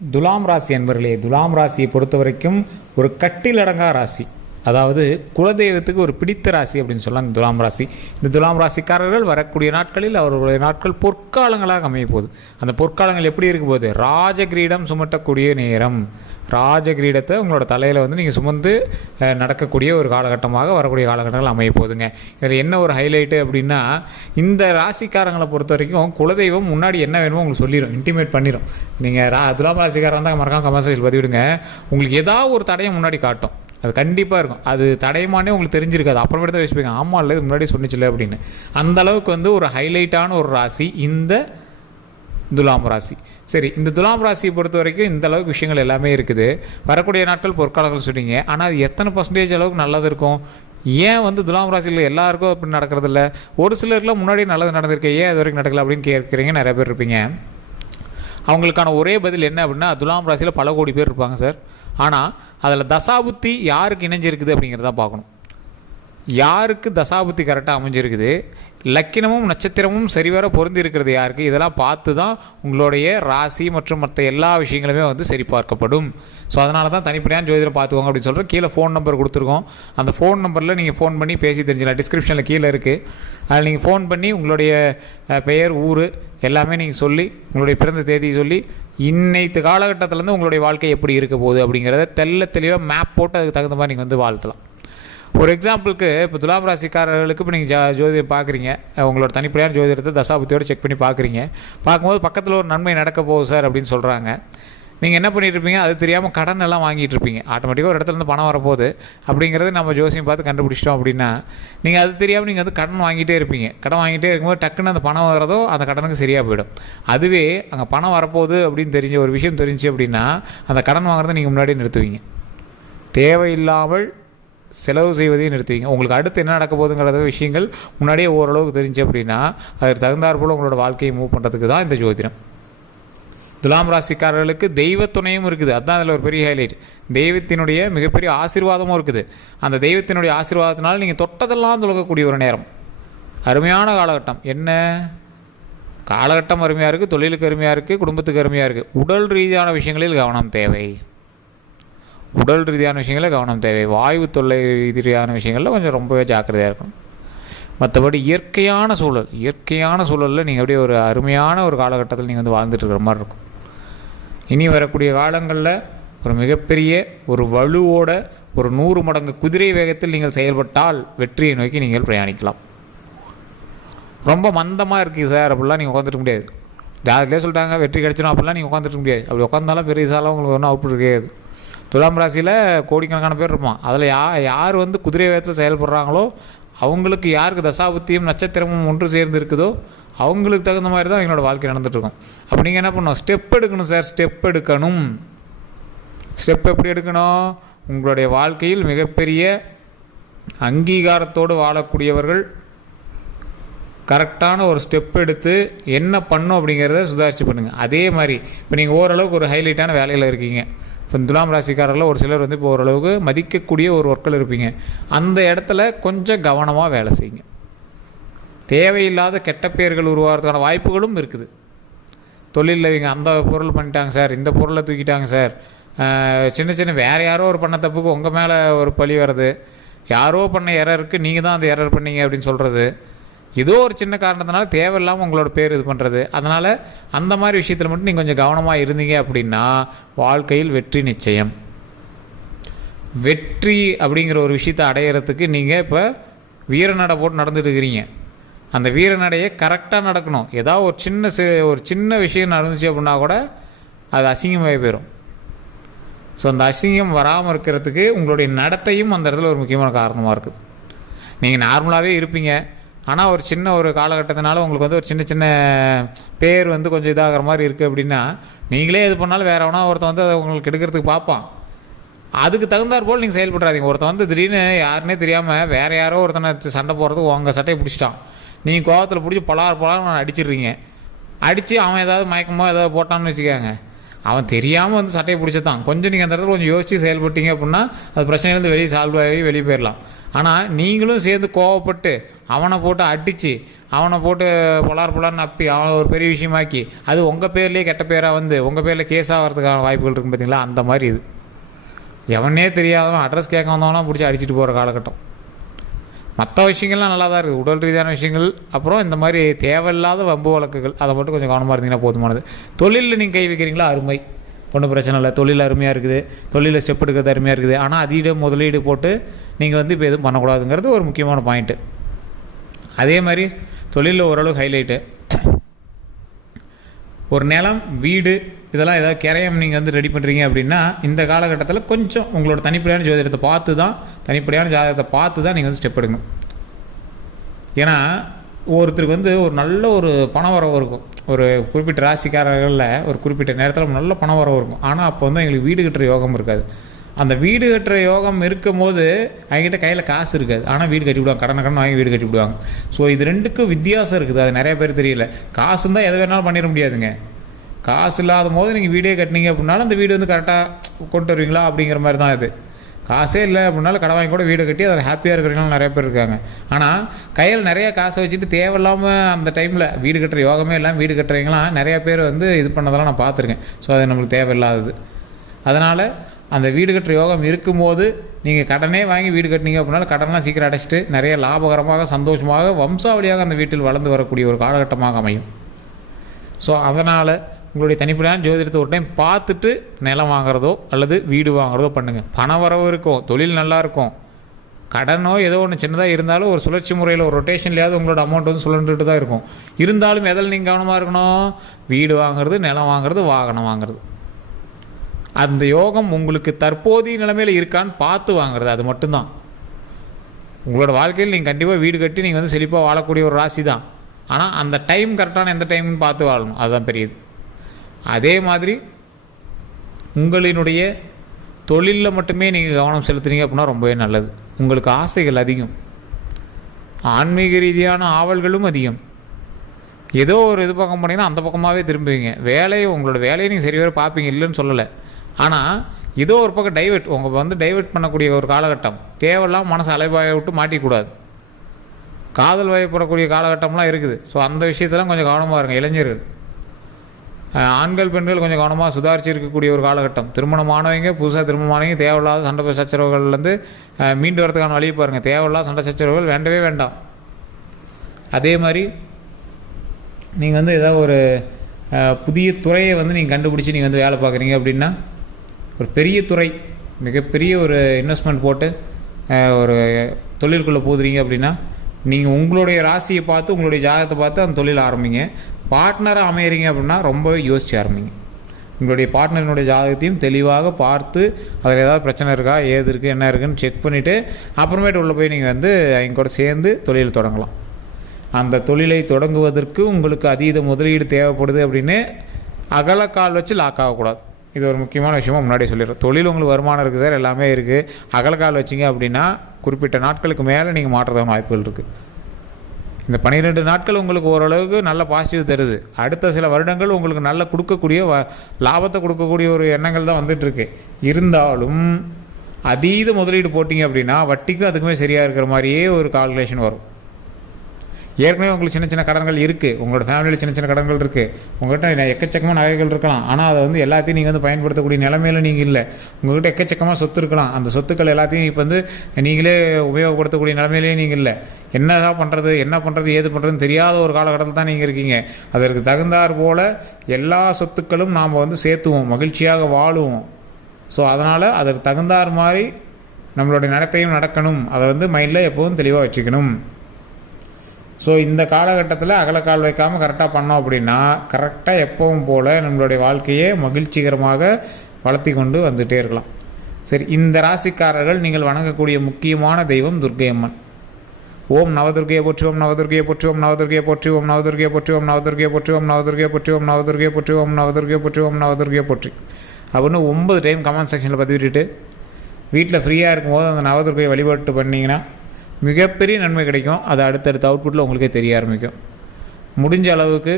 துலாம் ராசி என்பர்களே துலாம் ராசியை பொறுத்த வரைக்கும் ஒரு கட்டிலடங்கா ராசி. அதாவது குலதெய்வத்துக்கு ஒரு பிடித்த ராசி அப்படின்னு சொல்லலாம். இந்த துலாம் ராசி. இந்த துலாம் ராசிக்காரர்கள் வரக்கூடிய நாட்களில் அவர்களுடைய நாட்கள் பொற்காலங்களாக அமைய போகுது. அந்த பொற்காலங்கள் எப்படி இருக்கும் போது ராஜகிரீடம் சுமட்டக்கூடிய நேரம். ராஜகிரீடத்தை உங்களோட தலையில் வந்து நீங்கள் சுமந்து நடக்கக்கூடிய ஒரு காலகட்டமாக வரக்கூடிய காலகட்டங்கள் அமைய போகுதுங்க. இதில் என்ன ஒரு ஹைலைட்டு அப்படின்னா இந்த ராசிக்காரங்களை பொறுத்த வரைக்கும் குலதெய்வம் முன்னாடி என்ன வேணுமோ உங்களுக்கு சொல்லிடும் இன்டிமேட் பண்ணிடும் நீங்கள் ரா துலாம் ராசிக்காரன் தான் மறக்காம கமர்சியல் பதிவிடுங்க. உங்களுக்கு ஏதாவது ஒரு தடையை முன்னாடி காட்டும். அது கண்டிப்பாக இருக்கும். அது தடையமானே உங்களுக்கு தெரிஞ்சிருக்காது. அப்புறமேட்டு தான் யோசிப்பீங்க ஆமாம் இல்லை இது முன்னாடி சொன்னிச்சில்ல அப்படின்னு. அந்த அளவுக்கு வந்து ஒரு ஹைலைட்டான ஒரு ராசி இந்த துலாம் ராசி. சரி இந்த துலாம் ராசியை பொறுத்த வரைக்கும் இந்த அளவுக்கு விஷயங்கள் எல்லாமே இருக்குது. வரக்கூடிய நாட்கள் பொற்காலங்கள் சொன்னீங்க ஆனால் அது எத்தனை பர்சன்டேஜ் அளவுக்கு நல்லது இருக்கும்? ஏன் வந்து துலாம் ராசியில் எல்லாருக்கும் அப்படி நடக்கிறதில்ல? ஒரு சிலருக்குலாம் முன்னாடியே நல்லது நடந்திருக்கு ஏன் இது வரைக்கும் நடக்கல அப்படின்னு கேட்குறீங்க நிறைய பேர் இருப்பீங்க. அவங்களுக்கான ஒரே பதில் என்ன அப்படின்னா துலாம் ராசியில் பல கோடி பேர் இருப்பாங்க சார். ஆனால் அதில் தசாபுத்தி யாருக்கு இணைஞ்சிருக்குது அப்படிங்கிறத பார்க்கணும். யாருக்கு தசாபுத்தி கரெக்டாக அமைஞ்சிருக்குது? லக்கினமும் நட்சத்திரமும் சரிவர பொருந்தி இருக்கிறது யாருக்கு? இதெல்லாம் பார்த்து தான் உங்களுடைய ராசி மற்றும் மற்ற எல்லா விஷயங்களுமே வந்து சரி பார்க்கப்படும் ஸோ அதனால தான் தனிப்படையான ஜோதிடம் பார்த்துக்கோங்க அப்படின்னு சொல்கிறோம் கீழே ஃபோன் நம்பர் கொடுத்துருக்கோம். அந்த ஃபோன் நம்பரில் நீங்கள் ஃபோன் பண்ணி பேசி தெரிஞ்சிடலாம் டிஸ்கிரிப்ஷனில் கீழே இருக்குது அதில் நீங்கள் ஃபோன் பண்ணி உங்களுடைய பெயர் ஊர் எல்லாமே நீங்கள் சொல்லி உங்களுடைய பிறந்த தேதி சொல்லி இன்னைத்து காலகட்டத்திலேருந்து உங்களுடைய வாழ்க்கை எப்படி இருக்க போகுது அப்படிங்கிறத தெல்ல தெளிவாக மேப் போட்டு அதுக்கு தகுந்த மாதிரி நீங்கள் வந்து வாழ்த்தலாம். ஒரு எக்ஸாம்பிளுக்கு இப்போ துலாம் ராசிக்காரர்களுக்கு இப்போ நீங்கள் ஜா ஜோதி பார்க்குறீங்க உங்களோட தனிப்படையான ஜோதிடத்தை தசாபுத்தியோடு செக் பண்ணி பார்க்குறீங்க பார்க்கும்போது பக்கத்தில் ஒரு நன்மை நடக்க போகுது சார் அப்படின்னு சொல்கிறாங்க நீங்கள் என்ன பண்ணிட்டு இருப்பீங்க? அது தெரியாமல் கடன் எல்லாம் வாங்கிட்டு இருப்பீங்க. ஆட்டோமேட்டிக்காக ஒரு இடத்துல இருந்து பணம் வரப்போகுது. அப்படிங்கிறது நம்ம ஜோசியம் பார்த்து கண்டுபிடிச்சிட்டோம் அப்படின்னா நீங்கள் அது தெரியாமல் நீங்கள் வந்து கடன் வாங்கிட்டே இருப்பீங்க. கடன் வாங்கிட்டே இருக்கும்போது டக்குன்னு அந்த பணம் வரதோ அந்த கடனுக்கு சரியாக போயிடும். அதுவே அங்கே பணம் வரப்போகுது அப்படின்னு தெரிஞ்ச ஒரு விஷயம் தெரிஞ்சு அப்படின்னா அந்த கடன் வாங்குறதை நீங்கள் முன்னாடியே நிறுத்துவீங்க. தேவையில்லாமல் செலவு செய்வதையும் நிறுத்துவீங்க. உங்களுக்கு அடுத்து என்ன நடக்க போகுதுங்கிறத விஷயங்கள் முன்னாடியே ஓரளவுக்கு தெரிஞ்சு அப்படின்னா அதற்கு தகுந்தாற்போல் உங்களோட வாழ்க்கையை மூவ் பண்ணுறதுக்கு தான் இந்த ஜோதிடம். துலாம் ராசிக்காரர்களுக்கு தெய்வ துணையும் இருக்குது. அதுதான் அதில் ஒரு பெரிய ஹைலைட் தெய்வத்தினுடைய மிகப்பெரிய ஆசீர்வாதமும் இருக்குது. அந்த தெய்வத்தினுடைய ஆசீர்வாதத்தினால் நீங்கள் தொட்டதெல்லாம் துலகக்கூடிய ஒரு நேரம். அருமையான காலகட்டம். என்ன? காலகட்டம் அருமையாக இருக்குது தொழிலுக்கு அருமையாக இருக்குது குடும்பத்துக்கு அருமையாக இருக்குது உடல் ரீதியான விஷயங்களில் கவனம் தேவை. உடல் ரீதியான விஷயங்களில் கவனம் தேவை. வாயு தொல்லை ரீதியான விஷயங்களில் கொஞ்சம் ரொம்பவே ஜாக்கிரதையாக இருக்கணும். மற்றபடி இயற்கையான சூழல் இயற்கையான சூழலில் நீங்கள் அப்படியே ஒரு அருமையான ஒரு காலகட்டத்தில் நீங்கள் வந்து வாழ்ந்துட்டு இருக்கிற மாதிரி இருக்கும். இனி வரக்கூடிய காலங்களில் ஒரு மிகப்பெரிய ஒரு வலுவோட ஒரு நூறு மடங்கு குதிரை வேகத்தில் நீங்கள் செயல்பட்டால் வெற்றியை நோக்கி நீங்கள் பிரயாணிக்கலாம். ரொம்ப மந்தமாக இருக்குது சார் அப்படிலாம் நீங்கள் உட்காந்துட்டு முடியாது. ஜாதகத்திலே சொல்லிட்டாங்க வெற்றி கிடச்சிடும் அப்படிலாம் நீங்கள் உட்காந்துட்டு முடியாது. அப்படி உட்காந்தாலும் பெரியசாலாம் உங்களுக்கு ஒன்றும் அவுட்புட் கிடையாது துலாம் ராசியில் கோடிக்கணக்கான பேர் இருப்பான் அதில் யா யார் வந்து குதிரை வேகத்தில் செயல்படுறாங்களோ அவங்களுக்கு யாருக்கு தசாபுத்தியும் நட்சத்திரமும் ஒன்று சேர்ந்து இருக்குதோ அவங்களுக்கு தகுந்த மாதிரி தான் எங்களோட வாழ்க்கை நடந்துட்டு அப்போ நீங்கள் என்ன பண்ணணும்? ஸ்டெப் எடுக்கணும் சார் ஸ்டெப் எடுக்கணும். ஸ்டெப் எப்படி எடுக்கணும்? உங்களுடைய வாழ்க்கையில் மிகப்பெரிய அங்கீகாரத்தோடு வாழக்கூடியவர்கள் கரெக்டான ஒரு ஸ்டெப் எடுத்து என்ன பண்ணும் அப்படிங்கிறத சுதாரித்து பண்ணுங்கள் அதே மாதிரி இப்போ நீங்கள் ஓரளவுக்கு ஒரு ஹைலைட்டான வேலையில் இருக்கீங்க. இப்போ துலாம் ராசிக்காரர்கள் ஒரு சிலர் வந்து இப்போ ஓரளவுக்கு மதிக்கக்கூடிய ஒரு ஒர்க்கில் இருப்பீங்க. அந்த இடத்துல கொஞ்சம் கவனமாக வேலை செய்யுங்க. தேவையில்லாத கெட்ட பெயர்கள் உருவாகிறதுக்கான வாய்ப்புகளும் இருக்குது. தொழிலில் இவங்க அந்த பொருள் பண்ணிட்டாங்க சார் இந்த பொருளை தூக்கிட்டாங்க சார். சின்ன சின்ன வேறு யாரோ ஒரு பண்ண தப்புக்கு உங்கள் மேலே ஒரு பழி வருது. யாரோ பண்ண எரருக்கு நீங்கள் தான் அந்த எரர் பண்ணீங்க அப்படின்னு சொல்கிறது ஏதோ ஒரு சின்ன காரணத்தினால தேவையில்லாமல் உங்களோட பேர் இது பண்ணுறது அதனால் அந்த மாதிரி விஷயத்தில் மட்டும் நீங்கள் கொஞ்சம் கவனமாக இருந்தீங்க அப்படின்னா வாழ்க்கையில் வெற்றி நிச்சயம். வெற்றி அப்படிங்கிற ஒரு விஷயத்தை அடையிறதுக்கு நீங்கள் இப்போ வீரநடை போட்டு நடந்துட்டு இருக்கிறீங்க. அந்த வீரநடையை கரெக்டாக நடக்கணும். ஏதாவது ஒரு சின்ன ஒரு சின்ன விஷயம் நடந்துச்சு அப்படின்னா கூட அது அசிங்கமாகி போயிடும் ஸோ அந்த அசிங்கம் வராமல் இருக்கிறதுக்கு உங்களுடைய நடத்தையும் அந்த இடத்துல ஒரு முக்கியமான காரணமாக இருக்குது நீங்கள் நார்மலாகவே இருப்பீங்க. ஆனால் ஒரு சின்ன ஒரு காலகட்டத்தினால உங்களுக்கு வந்து ஒரு சின்ன சின்ன பேர் வந்து கொஞ்சம் இதாகிற மாதிரி இருக்குது அப்படின்னா நீங்களே இது பண்ணாலும் வேறு எவனா ஒருத்தன் வந்து அதை உங்களுக்கு எடுக்கிறதுக்கு பார்ப்பான். அதுக்கு தகுந்தாற் போல் நீங்கள் செயல்படுறாதீங்க ஒருத்தன் வந்து திடீர்னு யாருன்னே தெரியாமல் வேறு யாரோ ஒருத்தனை சண்டை போடுறதுக்கு உங்கள் சட்டையை பிடிச்சிட்டான். நீங்கள் கோவத்தில் பிடிச்சி பலார் பலார் அடிச்சிடுறீங்க. அடித்து அவன் ஏதாவது மயக்கமோ ஏதாவது போட்டான்னு வச்சுக்கோங்க. அவன் தெரியாமல் வந்து சட்டையை பிடிச்சதான். கொஞ்சம் நீங்கள் அந்த இடத்துல கொஞ்சம் யோசித்து செயல்பட்டீங்க அப்படின்னா அது பிரச்சனையிலேருந்து வெளியே சால்வ் ஆகி வெளியே போயிடலாம். ஆனால் நீங்களும் சேர்ந்து கோவப்பட்டு அவனை போட்டு அடித்து அவனை போட்டு பொலார் பொலார் அப்பி அவனை ஒரு பெரிய விஷயமாக்கி அது உங்கள் பேர்லேயே கெட்ட பேராக வந்து உங்கள் பேரில் கேஸ் ஆகிறதுக்கான வாய்ப்புகள் இருக்கும் பார்த்தீங்களா அந்த மாதிரி இது. எவனே தெரியாதவன் அட்ரஸ் கேட்க வந்தவனா பிடிச்சி அடிச்சிட்டு போகிற காலகட்டம். மற்ற விஷயங்கள்லாம் நல்லா தான் இருக்குது உடல் ரீதியான விஷயங்கள் அப்புறம் இந்த மாதிரி தேவையில்லாத வம்பு வழக்குகள் அதை மட்டும் கொஞ்சம் கவனமாக இருந்தீங்கன்னா போதுமானது. தொழிலில் நீங்கள் கை வைக்கிறீங்களா? அருமை. ஒன்றும் பிரச்சனை இல்லை. தொழில் அருமையாக இருக்குது. தொழிலில் ஸ்டெப் எடுக்கிறது அருமையாக இருக்குது. ஆனால் அதிக முதலீடு போட்டு நீங்கள் வந்து இப்போ எதுவும் பண்ணக்கூடாதுங்கிறது ஒரு முக்கியமான பாயிண்ட்டு அதே மாதிரி தொழிலில் ஓரளவுக்கு ஹைலைட்டு ஒரு நிலம் வீடு இதெல்லாம் ஏதாவது கிரயம் நீங்கள் வந்து ரெடி பண்ணுறீங்க அப்படின்னா இந்த காலகட்டத்தில் கொஞ்சம் உங்களோட தனிப்படையான ஜோதிடத்தை பார்த்து தான் தனிப்படையான ஜாதகத்தை பார்த்து தான் நீங்கள் வந்து ஸ்டெப் எடுக்கணும். ஏன்னா ஒருத்தருக்கு வந்து ஒரு நல்ல ஒரு பண வரவு இருக்கும். ஒரு குறிப்பிட்ட ராசிக்காரர்களில் ஒரு குறிப்பிட்ட நேரத்தில் நல்ல பண வரவு இருக்கும். ஆனால் அப்போ வந்து எங்களுக்கு வீடு கட்டுற யோகம் இருக்காது. அந்த வீடு கட்டுற யோகம் இருக்கும் போது அவங்ககிட்ட கையில் காசு இருக்காது. ஆனால் வீடு கட்டி விடுவாங்க. கடனை கடன் வாங்கி வீடு கட்டி விடுவாங்க. ஸோ இது ரெண்டுக்கும் வித்தியாசம் இருக்குது. அது நிறைய பேர் தெரியல. காசு இருந்தால் எதை வேணாலும் பண்ணிட முடியாதுங்க. காசு இல்லாத போது நீங்கள் வீடே கட்டினீங்க அப்படின்னாலும் அந்த வீடு வந்து கரெக்டாக கொண்டு வருவீங்களா அப்படிங்கிற மாதிரி தான் இது காசே இல்லை அப்படின்னாலும் கடை வாங்கி கூட வீடு கட்டி அதில் ஹாப்பியாக இருக்கிறவங்களும் நிறைய பேர் இருக்காங்க. ஆனால் கையில் நிறைய காசை வச்சுட்டு தேவையில்லாமல் அந்த டைமில் வீடு கட்டுற யோகமே இல்லாமல் வீடு கட்டுறவங்களாம் நிறைய பேர் வந்து இது பண்ணதெல்லாம் நான் பார்த்துருக்கேன். ஸோ அது நம்மளுக்கு தேவையில்லாதது. அதனால் அந்த வீடு கட்டுற யோகம் இருக்கும்போது நீங்கள் கடனே வாங்கி வீடு கட்டினீங்க அப்படின்னாலும் கடன்லாம் சீக்கிரம் அடைச்சிட்டு நிறைய லாபகரமாக சந்தோஷமாக வம்சாவளியாக அந்த வீட்டில் வளர்ந்து வரக்கூடிய ஒரு காலகட்டமாக அமையும். ஸோ அதனால் உங்களுடைய தனிப்படையான ஜோதிடத்தை ஒரு டைம் பார்த்துட்டு நிலம் வாங்குறதோ அல்லது வீடு வாங்குறதோ பண்ணுங்கள் பண வரவு இருக்கும் தொழில் நல்லா இருக்கும். கடனோ ஏதோ ஒன்று சின்னதாக இருந்தாலும் ஒரு சுழற்சி முறையில் ஒரு ரொட்டேஷன்லையாவது உங்களோட அமௌண்ட் வந்து சுழன்றுட்டு தான் இருக்கும். இருந்தாலும் எதில் நீங்கள் கவனமாக இருக்கணும்? வீடு வாங்குறது நிலம் வாங்குறது வாகனம் வாங்குறது. அந்த யோகம் உங்களுக்கு தற்போதைய நிலைமையில் இருக்கான்னு பார்த்து வாங்குறது அது மட்டும்தான். உங்களோட வாழ்க்கையில் நீங்கள் கண்டிப்பாக வீடு கட்டி நீங்கள் வந்து செழிப்பாக வாழக்கூடிய ஒரு ராசி தான் ஆனால் அந்த டைம் கரெக்டான எந்த டைம்னு பார்த்து வாழணும். அதுதான் பெரியது. அதே மாதிரி உங்களினுடைய தொழிலில் மட்டுமே நீங்கள் கவனம் செலுத்துனீங்க அப்படின்னா ரொம்பவே நல்லது. உங்களுக்கு ஆசைகள் அதிகம். ஆன்மீக ரீதியான ஆவல்களும் அதிகம். ஏதோ ஒரு இது பக்கம் போனீங்கன்னா அந்த பக்கமாகவே திரும்புவீங்க. வேலையை உங்களோட வேலையை நீங்கள் சரிவர பார்ப்பீங்க. இல்லைன்னு சொல்லலை. ஆனால் ஏதோ ஒரு பக்கம் டைவெர்ட் உங்கள் வந்து டைவெர்ட் பண்ணக்கூடிய ஒரு காலகட்டம். தேவையில்லாமல் மனசை அலைபாய விட்டு மாட்டிக்கூடாது. காதல் வயப்படக்கூடிய காலகட்டம்லாம் இருக்குது. ஸோ அந்த விஷயத்தெல்லாம் கொஞ்சம் கவனமாக இருங்க இளைஞர்கள். ஆண்கள் பெண்கள் கொஞ்சம் கவனமாக சுதாரிச்சு இருக்கக்கூடிய ஒரு காலகட்டம். திருமணமானவங்க புதுசாக திருமணமானவங்க தேவையில்லாத சண்டை சச்சரவுகள்லேருந்து மீண்டு வரதுக்கான வழியை பாருங்கள் தேவையில்லாத சண்டை சச்சரவுகள் வேண்டவே வேண்டாம். அதே மாதிரி நீங்கள் வந்து ஏதாவது ஒரு புதிய துறையை வந்து நீங்கள் கண்டுபிடிச்சி நீங்கள் வந்து வேலை பார்க்குறீங்க அப்படின்னா ஒரு பெரிய துறை மிகப்பெரிய ஒரு இன்வெஸ்ட்மெண்ட் போட்டு ஒரு தொழிலுக்குள்ளே போதுறீங்க அப்படின்னா நீங்கள் உங்களுடைய ராசியை பார்த்து உங்களுடைய ஜாதகத்தை பார்த்து அந்த தொழில் ஆரம்பிங்க. பார்ட்னராக அமையிறீங்க அப்படின்னா ரொம்பவே யோசிச்சு ஆரம்பிங்க. உங்களுடைய பார்ட்னரினுடைய ஜாதகத்தையும் தெளிவாக பார்த்து அதில் ஏதாவது பிரச்சனை இருக்கா ஏது இருக்குது என்ன இருக்குன்னு செக் பண்ணிவிட்டு அப்புறமேட்டு உள்ளே போய் நீங்கள் வந்து அவங்க கூட சேர்ந்து தொழில் தொடங்கலாம். அந்த தொழிலை தொடங்குவதற்கு உங்களுக்கு அதீத முதலீடு தேவைப்படுது அப்படின்னு அகலக்கால் வச்சு லாக் ஆகக்கூடாது. இது ஒரு முக்கியமான விஷயமா முன்னாடி சொல்லிடுறேன். தொழில் உங்களுக்கு வருமானம் இருக்குது சார் எல்லாமே இருக்குது அகலக்கால் வச்சிங்க அப்படின்னா குறிப்பிட்ட நாட்களுக்கு மேலே நீங்கள் மாற்றுறதான வாய்ப்புகள் இருக்குது இந்த பன்னிரெண்டு நாட்கள் உங்களுக்கு ஓரளவுக்கு நல்ல பாசிட்டிவ் தருது. அடுத்த சில வருடங்கள் உங்களுக்கு நல்ல கொடுக்கக்கூடிய வ லாபத்தை கொடுக்கக்கூடிய ஒரு எண்ணங்கள் தான் வந்துட்டுருக்கு இருந்தாலும் அதீத முதலீடு போட்டிங்க அப்படின்னா வட்டிக்கும் அதுக்குமே சரியாக இருக்கிற மாதிரியே ஒரு கால்குலேஷன் வரும். ஏற்கனவே உங்களுக்கு சின்ன சின்ன கடன்கள் இருக்குது உங்களோட ஃபேமிலியில் சின்ன சின்ன கடன்கள் இருக்குது உங்கள்கிட்ட எக்கச்சக்கமாக நகைகள் இருக்கலாம். ஆனால் அதை வந்து எல்லாத்தையும் நீங்கள் வந்து பயன்படுத்தக்கூடிய நிலமையில நீங்கள் இல்லை. உங்கள்கிட்ட எக்கச்சக்கமாக சொத்து இருக்கலாம். அந்த சொத்துக்கள் எல்லாத்தையும் இப்போ வந்து நீங்களே உபயோகப்படுத்தக்கூடிய நிலைமையிலே நீங்கள் இல்லை. என்னதான் பண்ணுறது என்ன பண்ணுறது ஏது பண்ணுறதுன்னு தெரியாத ஒரு காலகட்டத்தில் தான் நீங்கள் இருக்கீங்க. அதற்கு தகுந்தாற் போல் எல்லா சொத்துக்களும் நாம் வந்து சேர்த்துவோம். மகிழ்ச்சியாக வாழுவோம். ஸோ அதனால் அதற்கு தகுந்தார் மாதிரி நம்மளுடைய நடத்தையும் நடக்கணும். அதை வந்து மைண்டில் எப்போதும் தெளிவாக வச்சுக்கணும். ஸோ இந்த காலகட்டத்தில் அகலக்கால் வைக்காமல் கரெக்டாக பண்ணோம் அப்படின்னா கரெக்டாக எப்பவும் போல் நம்மளுடைய வாழ்க்கையை மகிழ்ச்சிகரமாக வளர்த்தி கொண்டு வந்துகிட்டே இருக்கலாம். சரி இந்த ராசிக்காரர்கள் நீங்கள் வணங்கக்கூடிய முக்கியமான தெய்வம் துர்க்கை அம்மன் ஓம் நவதுர்கையை போற்றுவோம் ஓம் நவதுர்கையை போற்றுவோம் நவதுர்கையை போற்றுவோம் ஓம் நவதுர்கையை போற்றுவோம் ஓம் நவதுர்கையை போற்றுவோம் நவதுர்கையை போற்றுவோம் ஓம் நவதுர்கையை போற்றுவோம் நவதுர்கையை போற்றுவோம் நவதுர்கையை போற்றி. அப்படின்னு ஒன்பது டைம் கமெண்ட் செக்ஷனில் பதிவிட்டுட்டு வீட்டில் ஃப்ரீயாக இருக்கும்போது அந்த நவதுர்கையை வழிபாட்டு பண்ணிங்கன்னா மிகப்பெரிய நன்மை கிடைக்கும். அது அடுத்தடுத்த அவுட்புட்டில் உங்களுக்கே தெரிய ஆரம்பிக்கும். முடிஞ்ச அளவுக்கு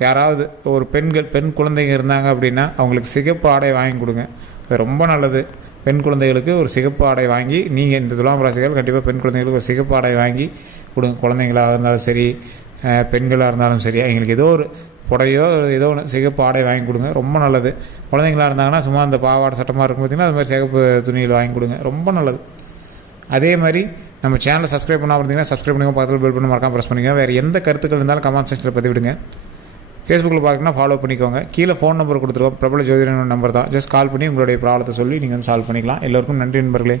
யாராவது ஒரு பெண்கள் பெண் குழந்தைங்க இருந்தாங்க அப்படின்னா அவங்களுக்கு சிகப்பு ஆடை வாங்கி கொடுங்க. அது ரொம்ப நல்லது. பெண் குழந்தைகளுக்கு ஒரு சிகப்பு ஆடை வாங்கி நீங்கள் இந்த துலாம் ராசிகள் கண்டிப்பாக பெண் குழந்தைகளுக்கு ஒரு சிகப்பு ஆடை வாங்கி கொடுங்க. குழந்தைங்களாக இருந்தாலும் சரி பெண்களாக இருந்தாலும் சரி எங்களுக்கு ஏதோ ஒரு புடையோ ஏதோ ஒன்று சிகப்பு ஆடை வாங்கி கொடுங்க. ரொம்ப நல்லது. குழந்தைங்களா இருந்தாங்கன்னா சும்மா அந்த பாவாடை சட்டமாக இருக்கும் பார்த்திங்கன்னா அது மாதிரி சிகப்பு துணியில் வாங்கி கொடுங்க. ரொம்ப நல்லது. அதே மாதிரி நம்ம சேனலை சப்ஸ்கிரைப் பண்ணாமல் இருந்தீங்கன்னா சப்ஸ்கிரைப் பண்ணுங்க பக்கத்தில் பெல் பண்ண மறக்காம ப்ரெஸ் பண்ணுங்கள் வேறு எந்த கருத்துக்கள் இருந்தாலும் கமெண்ட் செக்ஷனில் பதிவிடுங்க. ஃபேஸ்புக்கில் பார்க்கணும்னா ஃபாலோ பண்ணிக்கோங்க. கீழே ஃபோன் நம்பர் கொடுத்துருக்கோம். பிரபல ஜோதிடன் நம்பர் தான். ஜஸ்ட் கால் பண்ணி உங்களுடைய ப்ராப்ளத்தை சொல்லி நீங்கள் வந்து சால்வ் பண்ணிக்கலாம். எல்லோருக்கும் நன்றி நண்பர்களே.